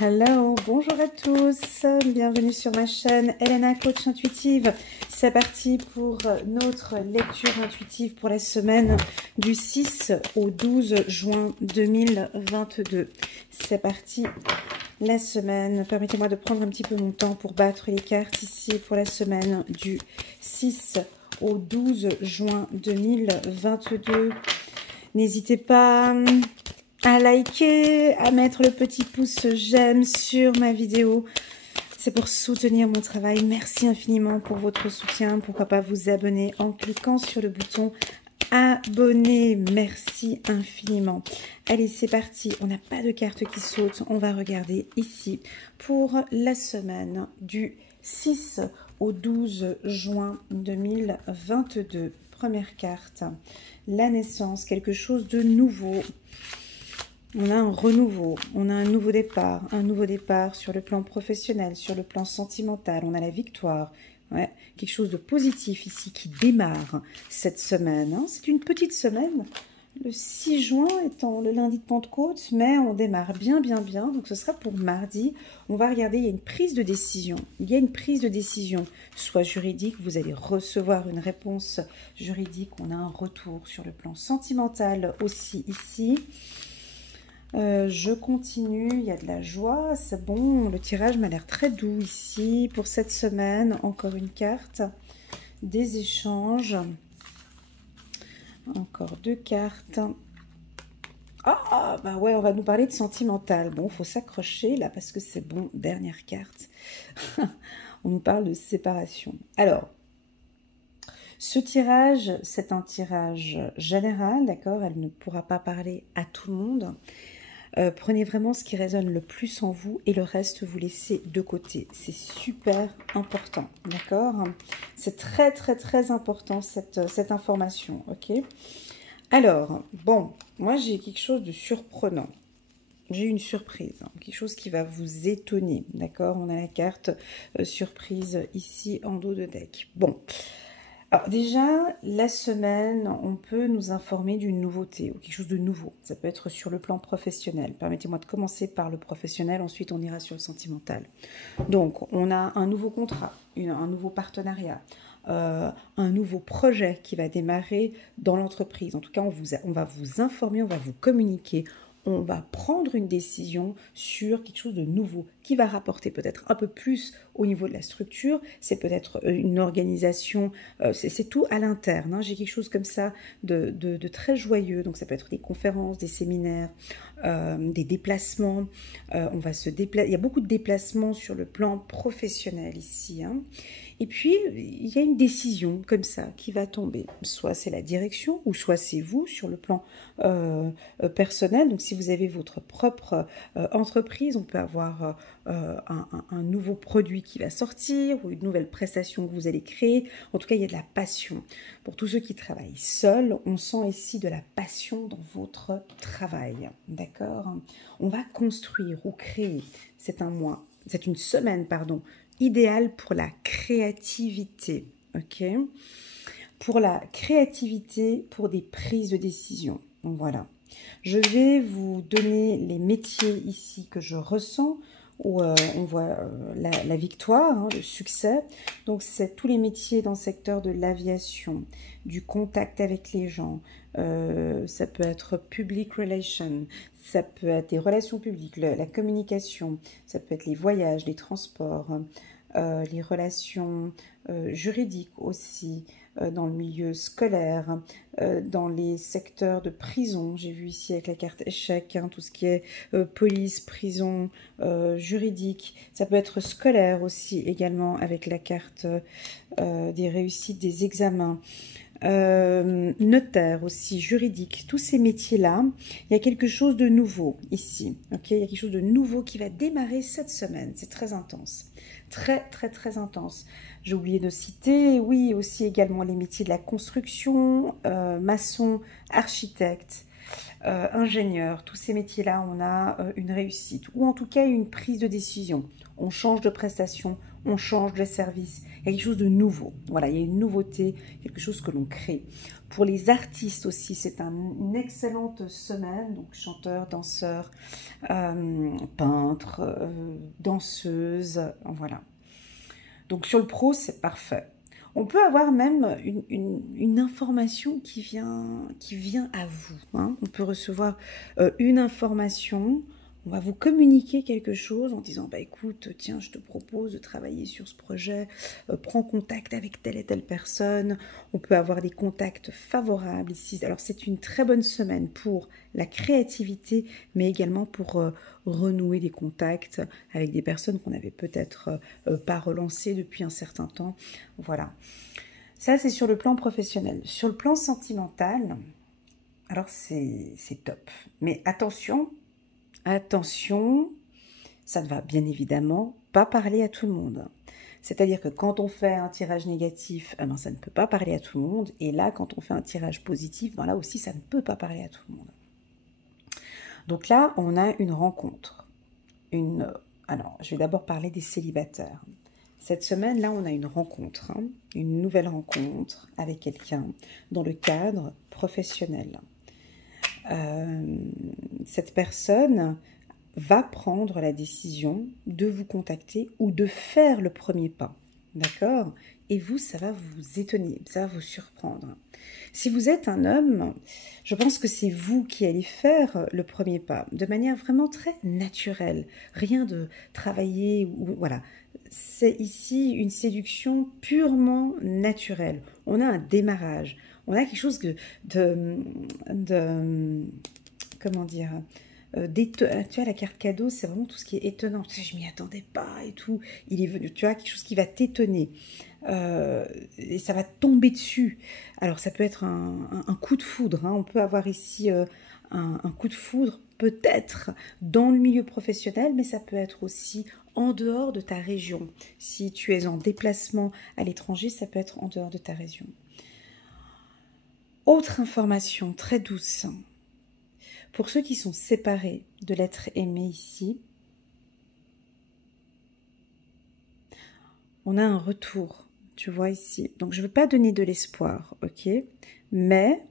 Hello, bonjour à tous, bienvenue sur ma chaîne Elena Coach Intuitive. C'est parti pour notre lecture intuitive pour la semaine du 6 au 12 juin 2022. C'est parti, la semaine. Permettez-moi de prendre un petit peu mon temps pour battre les cartes ici pour la semaine du 6 au 12 juin 2022. N'hésitez pas à liker, à mettre le petit pouce j'aime sur ma vidéo. C'est pour soutenir mon travail. Merci infiniment pour votre soutien. Pourquoi pas vous abonner en cliquant sur le bouton abonner. Merci infiniment. Allez, c'est parti. On n'a pas de carte qui saute. On va regarder ici pour la semaine du 6 au 12 juin 2022. Première carte, la naissance, quelque chose de nouveau. On a un renouveau, on a un nouveau départ sur le plan professionnel, sur le plan sentimental, on a la victoire. Ouais, quelque chose de positif ici qui démarre cette semaine. Hein. C'est une petite semaine, le 6 juin étant le lundi de Pentecôte, mais on démarre bien. Donc ce sera pour mardi. On va regarder, il y a une prise de décision. Il y a une prise de décision, soit juridique, vous allez recevoir une réponse juridique. On a un retour sur le plan sentimental aussi ici. Je continue, il y a de la joie, c'est bon, le tirage m'a l'air très doux ici pour cette semaine. Encore une carte, des échanges, encore deux cartes. Ah, bah ouais, on va nous parler de sentimental. Bon, il faut s'accrocher là parce que c'est bon, dernière carte. On nous parle de séparation. Alors, ce tirage, c'est un tirage général, d'accord? Elle ne pourra pas parler à tout le monde. Prenez vraiment ce qui résonne le plus en vous et le reste, vous laissez de côté. C'est super important, d'accord? C'est très important cette information, ok? Alors, bon, moi j'ai quelque chose de surprenant. J'ai une surprise, hein, quelque chose qui va vous étonner, d'accord? On a la carte surprise ici en dos de deck. Bon. Alors déjà, la semaine, on peut nous informer d'une nouveauté ou quelque chose de nouveau. Ça peut être sur le plan professionnel. Permettez-moi de commencer par le professionnel, ensuite on ira sur le sentimental. Donc, on a un nouveau contrat, un nouveau partenariat, un nouveau projet qui va démarrer dans l'entreprise. En tout cas, on va vous informer, on va vous communiquer. On va prendre une décision sur quelque chose de nouveau qui va rapporter peut-être un peu plus au niveau de la structure. C'est peut-être une organisation, c'est tout à l'interne. Hein. J'ai quelque chose comme ça de très joyeux. Donc ça peut être des conférences, des séminaires, des déplacements. On va se déplacer. Il y a beaucoup de déplacements sur le plan professionnel ici. Hein. Et puis, il y a une décision comme ça qui va tomber. Soit c'est la direction, ou soit c'est vous sur le plan personnel. Donc, si vous avez votre propre entreprise, on peut avoir un nouveau produit qui va sortir, ou une nouvelle prestation que vous allez créer. En tout cas, il y a de la passion. Pour tous ceux qui travaillent seuls, on sent ici de la passion dans votre travail. D'accord? On va construire ou créer. C'est une semaine, pardon, idéal pour la créativité, ok? Pour la créativité, pour des prises de décision. Donc voilà. Je vais vous donner les métiers ici que je ressens, où on voit la victoire, hein, le succès. Donc c'est tous les métiers dans le secteur de l'aviation, du contact avec les gens. Ça peut être public relations, ça peut être des relations publiques, la communication, ça peut être les voyages, les transports, les relations juridiques aussi, dans le milieu scolaire, dans les secteurs de prison. J'ai vu ici avec la carte échec, hein, tout ce qui est police, prison, juridique. Ça peut être scolaire aussi également avec la carte des réussites des examens. Notaire aussi, juridique, tous ces métiers-là, il y a quelque chose de nouveau ici, ok? Il y a quelque chose de nouveau qui va démarrer cette semaine, c'est très intense, très intense. J'ai oublié de citer, oui, aussi également les métiers de la construction, maçon, architecte, ingénieur, tous ces métiers-là, on a une réussite, ou en tout cas une prise de décision. On change de prestation, on change de service, il y a quelque chose de nouveau. Voilà, il y a une nouveauté, quelque chose que l'on crée. Pour les artistes aussi, c'est une excellente semaine, donc chanteurs, danseurs, peintres, danseuses, voilà. Donc sur le pro, c'est parfait. On peut avoir même une information qui vient à vous. Hein. On peut recevoir une information, on va vous communiquer quelque chose en disant, bah écoute, tiens, je te propose de travailler sur ce projet, prends contact avec telle et telle personne. On peut avoir des contacts favorables ici. Alors c'est une très bonne semaine pour la créativité, mais également pour renouer des contacts avec des personnes qu'on n'avait peut-être pas relancées depuis un certain temps. Voilà. Ça, c'est sur le plan professionnel. Sur le plan sentimental, alors c'est top. Mais attention, attention, ça ne va bien évidemment pas parler à tout le monde. C'est-à-dire que quand on fait un tirage négatif, eh ben, ça ne peut pas parler à tout le monde. Et là, quand on fait un tirage positif, ben là aussi, ça ne peut pas parler à tout le monde. Donc là, on a une rencontre. Alors, je vais d'abord parler des célibataires. Cette semaine, là, on a une rencontre, hein, une nouvelle rencontre avec quelqu'un dans le cadre professionnel. Cette personne va prendre la décision de vous contacter ou de faire le premier pas, d'accord? Et vous, ça va vous étonner, ça va vous surprendre. Si vous êtes un homme, je pense que c'est vous qui allez faire le premier pas, de manière vraiment très naturelle, rien de travailler, ou voilà. C'est ici une séduction purement naturelle. On a un démarrage, on a quelque chose comment dire, tu vois, la carte cadeau, c'est vraiment tout ce qui est étonnant. Tu sais, je m'y attendais pas et tout. Il est venu, tu vois, quelque chose qui va t'étonner. Et ça va tomber dessus. Alors, ça peut être un coup de foudre. Hein. On peut avoir ici un coup de foudre, peut-être dans le milieu professionnel, mais ça peut être aussi en dehors de ta région. Si tu es en déplacement à l'étranger, ça peut être en dehors de ta région. Autre information très douce. Pour ceux qui sont séparés de l'être aimé ici, on a un retour, tu vois ici. Donc, je ne veux pas donner de l'espoir, ok? Mais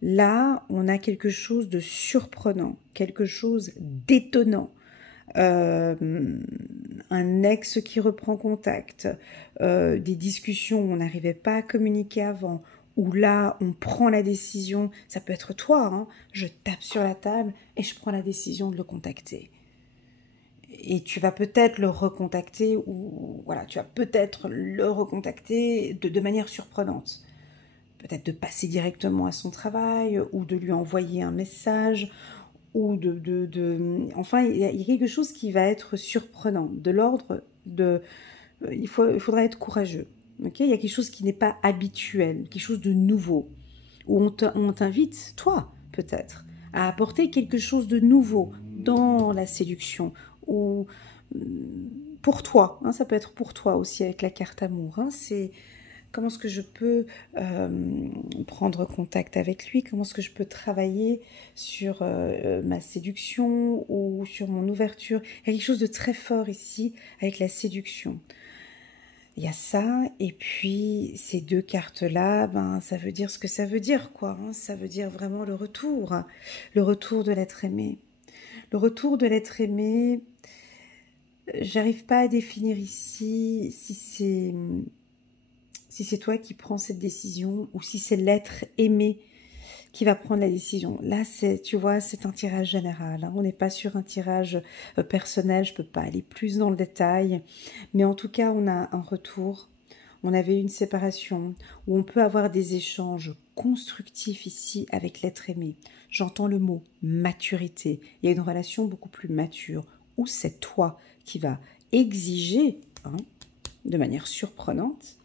là, on a quelque chose de surprenant, quelque chose d'étonnant. Un ex qui reprend contact, des discussions où on n'arrivait pas à communiquer avant, où là, on prend la décision, ça peut être toi, hein, je tape sur la table et je prends la décision de le contacter. Et tu vas peut-être le recontacter, ou voilà, tu vas peut-être le recontacter de manière surprenante. Peut-être de passer directement à son travail, ou de lui envoyer un message, ou enfin, il y a quelque chose qui va être surprenant, de l'ordre de... Il faudra être courageux. Okay, il y a quelque chose qui n'est pas habituel, quelque chose de nouveau, où on t'invite, toi, peut-être, à apporter quelque chose de nouveau dans la séduction, ou pour toi, hein, ça peut être pour toi aussi avec la carte amour, hein, c'est comment est-ce que je peux prendre contact avec lui, comment est-ce que je peux travailler sur ma séduction ou sur mon ouverture. Il y a quelque chose de très fort ici avec la séduction. Il y a ça, et puis ces deux cartes-là, ben, ça veut dire ce que ça veut dire, quoi. Hein, ça veut dire vraiment le retour de l'être aimé. Le retour de l'être aimé, j'arrive pas à définir ici si c'est toi qui prends cette décision ou si c'est l'être aimé qui va prendre la décision. Là, tu vois, c'est un tirage général. Hein. On n'est pas sur un tirage personnel, je ne peux pas aller plus dans le détail. Mais en tout cas, on a un retour. On avait une séparation où on peut avoir des échanges constructifs ici avec l'être aimé. J'entends le mot maturité. Il y a une relation beaucoup plus mature où c'est toi qui vas exiger, hein, de manière surprenante,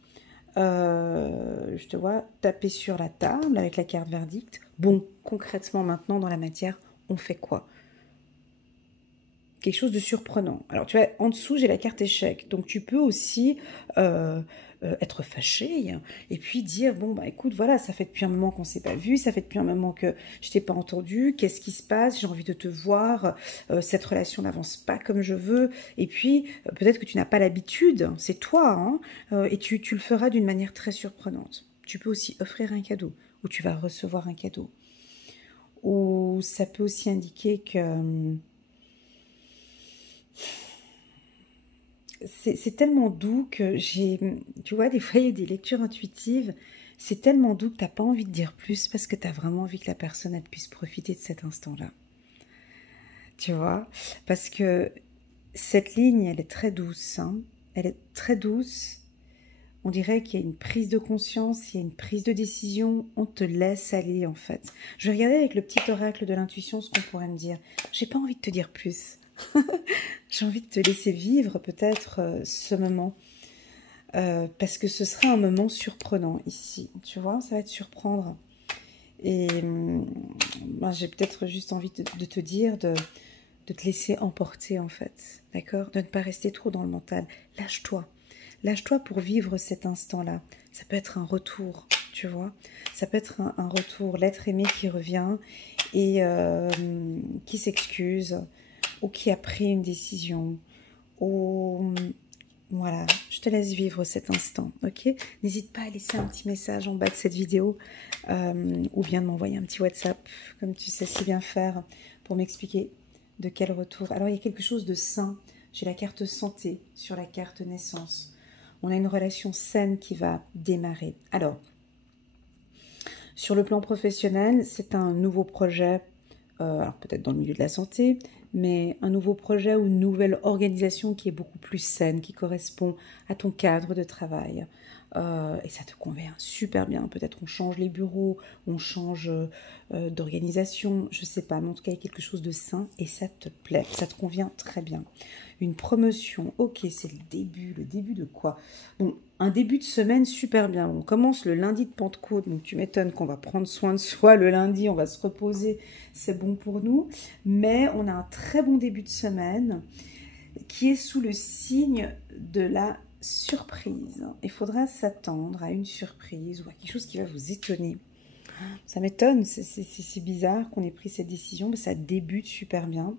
je te vois taper sur la table avec la carte verdict. Bon, concrètement maintenant dans la matière, on fait quoi? quelque chose de surprenant. Alors, tu vois, en dessous, j'ai la carte échec. Donc, tu peux aussi être fâché et puis dire, bon, bah écoute, voilà, ça fait depuis un moment qu'on ne s'est pas vu, ça fait depuis un moment que je t'ai pas entendu, qu'est-ce qui se passe, j'ai envie de te voir, cette relation n'avance pas comme je veux, et puis peut-être que tu n'as pas l'habitude, c'est toi, hein, et tu le feras d'une manière très surprenante. Tu peux aussi offrir un cadeau, ou tu vas recevoir un cadeau. Ou ça peut aussi indiquer que c'est tellement doux que tu vois, des fois il y a des lectures intuitives, c'est tellement doux que tu n'as pas envie de dire plus parce que tu as vraiment envie que la personne elle puisse profiter de cet instant-là. Tu vois, parce que cette ligne, elle est très douce, hein. Elle est très douce. On dirait qu'il y a une prise de conscience, il y a une prise de décision, on te laisse aller en fait. Je vais regarder avec le petit oracle de l'intuition ce qu'on pourrait me dire. J'ai pas envie de te dire plus. J'ai envie de te laisser vivre peut-être ce moment. Parce que ce sera un moment surprenant ici. Tu vois, ça va te surprendre. Et ben, j'ai peut-être juste envie de te dire de te laisser emporter en fait. D'accord? De ne pas rester trop dans le mental. Lâche-toi. Lâche-toi pour vivre cet instant-là. Ça peut être un retour, tu vois. Ça peut être un retour, l'être aimé qui revient et qui s'excuse ou qui a pris une décision. Ou voilà, je te laisse vivre cet instant, ok? N'hésite pas à laisser un petit message en bas de cette vidéo ou bien de m'envoyer un petit WhatsApp, comme tu sais si bien faire, pour m'expliquer de quel retour. Alors, il y a quelque chose de sain. J'ai la carte santé sur la carte naissance. On a une relation saine qui va démarrer. Alors, sur le plan professionnel, c'est un nouveau projet, alors peut-être dans le milieu de la santé, mais un nouveau projet ou une nouvelle organisation qui est beaucoup plus saine, qui correspond à ton cadre de travail. Et ça te convient super bien. Peut-être on change les bureaux, on change d'organisation, je sais pas, mais en tout cas il y a quelque chose de sain et ça te plaît, ça te convient très bien. Une promotion, ok, c'est le début de quoi? Bon, un début de semaine super bien. On commence le lundi de Pentecôte, donc tu m'étonnes qu'on va prendre soin de soi le lundi, on va se reposer, c'est bon pour nous. Mais on a un très bon début de semaine qui est sous le signe de la surprise. Il faudra s'attendre à une surprise ou à quelque chose qui va vous étonner. Ça m'étonne, c'est bizarre qu'on ait pris cette décision, mais ça débute super bien.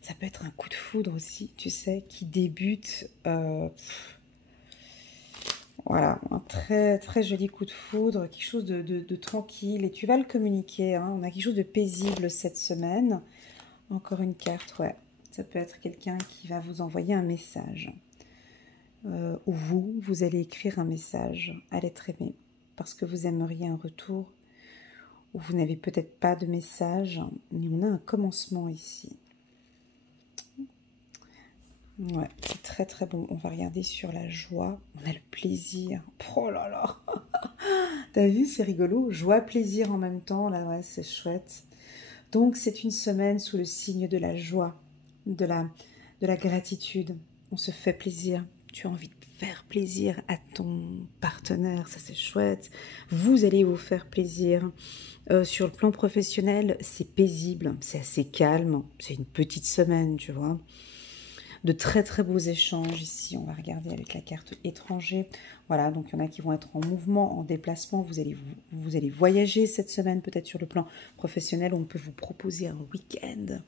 Ça peut être un coup de foudre aussi, tu sais, qui débute... voilà, un très très joli coup de foudre, quelque chose de tranquille. Et tu vas le communiquer, hein. On a quelque chose de paisible cette semaine. Encore une carte, ouais. Ça peut être quelqu'un qui va vous envoyer un message. Ou vous allez écrire un message à l'être aimé. Parce que vous aimeriez un retour. Ou vous n'avez peut-être pas de message. Mais on a un commencement ici. Ouais, c'est très très bon. On va regarder sur la joie. On a le plaisir. Oh là là. T'as vu, c'est rigolo. Joie, plaisir en même temps. Là, ouais, c'est chouette. Donc, c'est une semaine sous le signe de la joie, de la gratitude. On se fait plaisir. Tu as envie de faire plaisir à ton partenaire. Ça, c'est chouette. Vous allez vous faire plaisir. Sur le plan professionnel, c'est paisible. C'est assez calme. C'est une petite semaine, tu vois. De très très beaux échanges ici. On va regarder avec la carte étranger. Voilà, donc il y en a qui vont être en mouvement, en déplacement. Vous allez voyager cette semaine, peut-être sur le plan professionnel. On peut vous proposer un week-end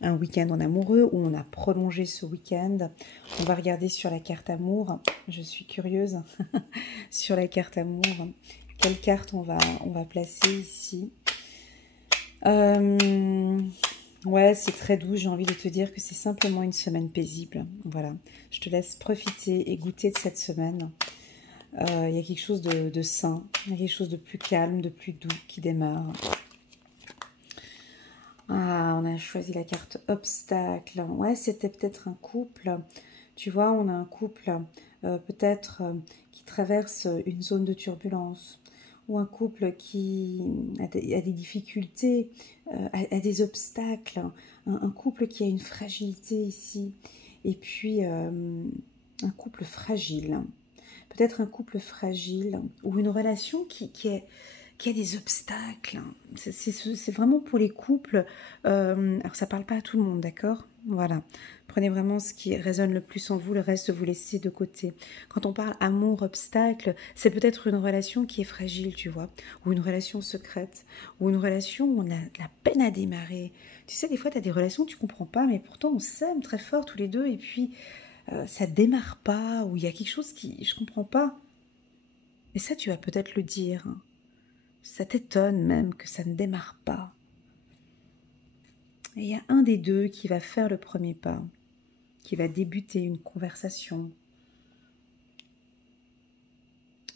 en amoureux, où on a prolongé ce week-end. On va regarder sur la carte amour. Je suis curieuse sur la carte amour. Quelle carte on va placer ici? Ouais, c'est très doux. J'ai envie de te dire que c'est simplement une semaine paisible. Voilà. Je te laisse profiter et goûter de cette semaine. Il y a quelque chose de sain. Il y a quelque chose de plus calme, de plus doux qui démarre. Ah, on a choisi la carte obstacle. Ouais, c'était peut-être un couple. Tu vois, on a un couple peut-être qui traverse une zone de turbulence. Ou un couple qui a des difficultés, a des obstacles, un couple qui a une fragilité ici, et puis un couple fragile, peut-être un couple fragile, ou une relation qui qu'il y a des obstacles. C'est vraiment pour les couples. Alors, ça parle pas à tout le monde, d'accord? Voilà. Prenez vraiment ce qui résonne le plus en vous, le reste, vous laissez de côté. Quand on parle amour, obstacle, c'est peut-être une relation qui est fragile, tu vois, ou une relation secrète, ou une relation où on a de la peine à démarrer. Tu sais, des fois, tu as des relations que tu comprends pas, mais pourtant, on s'aime très fort tous les deux, et puis ça démarre pas, ou il y a quelque chose qui je comprends pas. Et ça, tu vas peut-être le dire. Hein. Ça t'étonne même que ça ne démarre pas. Et il y a un des deux qui va faire le premier pas, qui va débuter une conversation.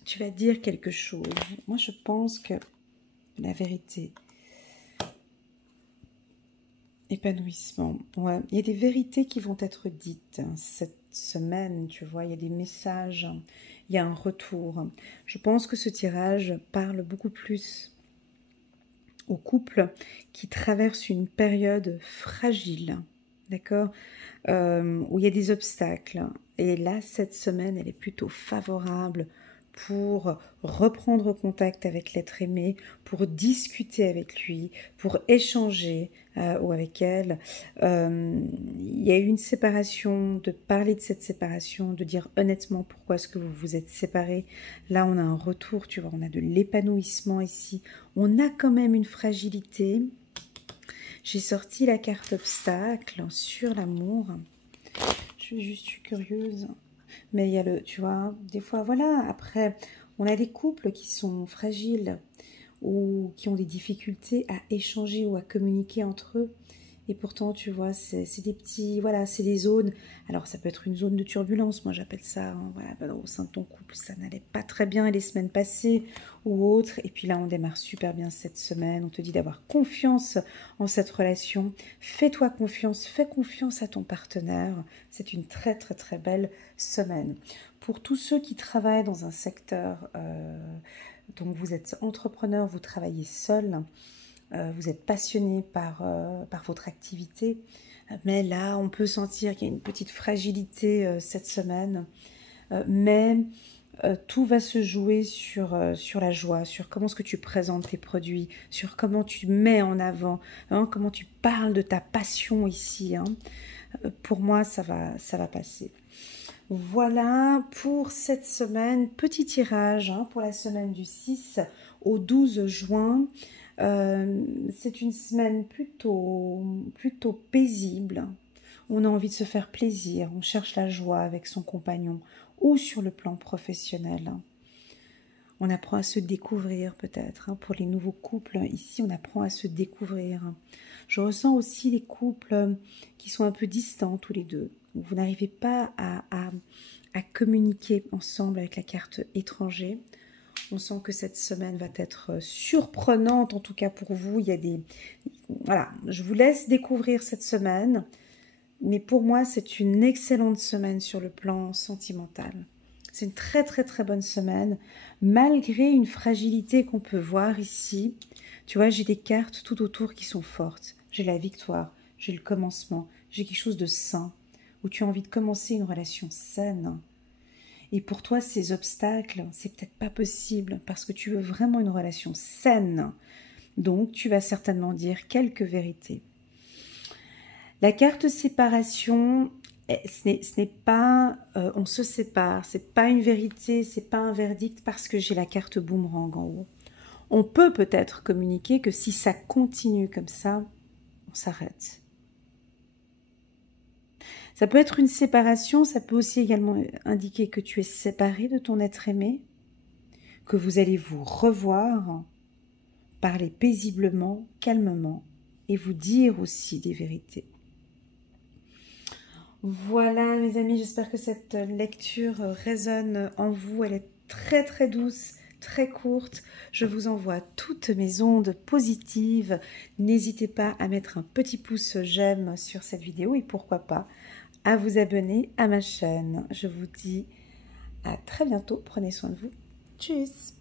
Tu vas dire quelque chose. Moi, je pense que la vérité, épanouissement, ouais. Il y a des vérités qui vont être dites cette semaine, tu vois, il y a des messages, il y a un retour. Je pense que ce tirage parle beaucoup plus aux couples qui traversent une période fragile, d'accord, où il y a des obstacles. Et là, cette semaine, elle est plutôt favorable pour reprendre contact avec l'être aimé, pour discuter avec lui, pour échanger ou avec elle. Il y a eu une séparation, de parler de cette séparation, de dire honnêtement pourquoi est-ce que vous vous êtes séparés. Là, on a un retour, tu vois, on a de l'épanouissement ici. On a quand même une fragilité. J'ai sorti la carte obstacle sur l'amour. Je suis curieuse. Mais il y a le, tu vois, des fois, voilà, après, on a des couples qui sont fragiles ou qui ont des difficultés à échanger ou à communiquer entre eux. Et pourtant, tu vois, c'est des petits, voilà, c'est des zones. Alors, ça peut être une zone de turbulence, moi j'appelle ça, hein, voilà, ben, au sein de ton couple, ça n'allait pas très bien les semaines passées ou autres. Et puis là, on démarre super bien cette semaine. On te dit d'avoir confiance en cette relation. Fais-toi confiance, fais confiance à ton partenaire. C'est une très, très, très belle semaine. Pour tous ceux qui travaillent dans un secteur, donc vous êtes entrepreneur, vous travaillez seul, vous êtes passionné par votre activité, mais là, on peut sentir qu'il y a une petite fragilité cette semaine, mais tout va se jouer sur la joie, sur comment est-ce que tu présentes tes produits, sur comment tu mets en avant, hein, comment tu parles de ta passion ici. Hein. Pour moi, ça va passer. Voilà pour cette semaine, petit tirage hein, pour la semaine du 6 au 12 juin. C'est une semaine plutôt paisible. On a envie de se faire plaisir, on cherche la joie avec son compagnon ou sur le plan professionnel. On apprend à se découvrir peut-être. Hein, pour les nouveaux couples, ici on apprend à se découvrir. Je ressens aussi les couples qui sont un peu distants tous les deux. Vous n'arrivez pas à communiquer ensemble avec la carte étranger. On sent que cette semaine va être surprenante, en tout cas pour vous. Il y a des... Voilà, je vous laisse découvrir cette semaine. Mais pour moi, c'est une excellente semaine sur le plan sentimental. C'est une très très très bonne semaine, malgré une fragilité qu'on peut voir ici. Tu vois, j'ai des cartes tout autour qui sont fortes. J'ai la victoire, j'ai le commencement, j'ai quelque chose de sain, où tu as envie de commencer une relation saine. Et pour toi, ces obstacles, c'est peut-être pas possible parce que tu veux vraiment une relation saine. Donc, tu vas certainement dire quelques vérités. La carte séparation, ce n'est pas on se sépare, c'est pas une vérité, c'est pas un verdict parce que j'ai la carte boomerang en haut. On peut peut-être communiquer que si ça continue comme ça, on s'arrête. Ça peut être une séparation, ça peut aussi également indiquer que tu es séparé de ton être aimé, que vous allez vous revoir, parler paisiblement, calmement, et vous dire aussi des vérités. Voilà mes amis, j'espère que cette lecture résonne en vous, elle est très très douce, très courte. Je vous envoie toutes mes ondes positives. N'hésitez pas à mettre un petit pouce j'aime sur cette vidéo et pourquoi pas à vous abonner à ma chaîne. Je vous dis à très bientôt, prenez soin de vous. Tchuss!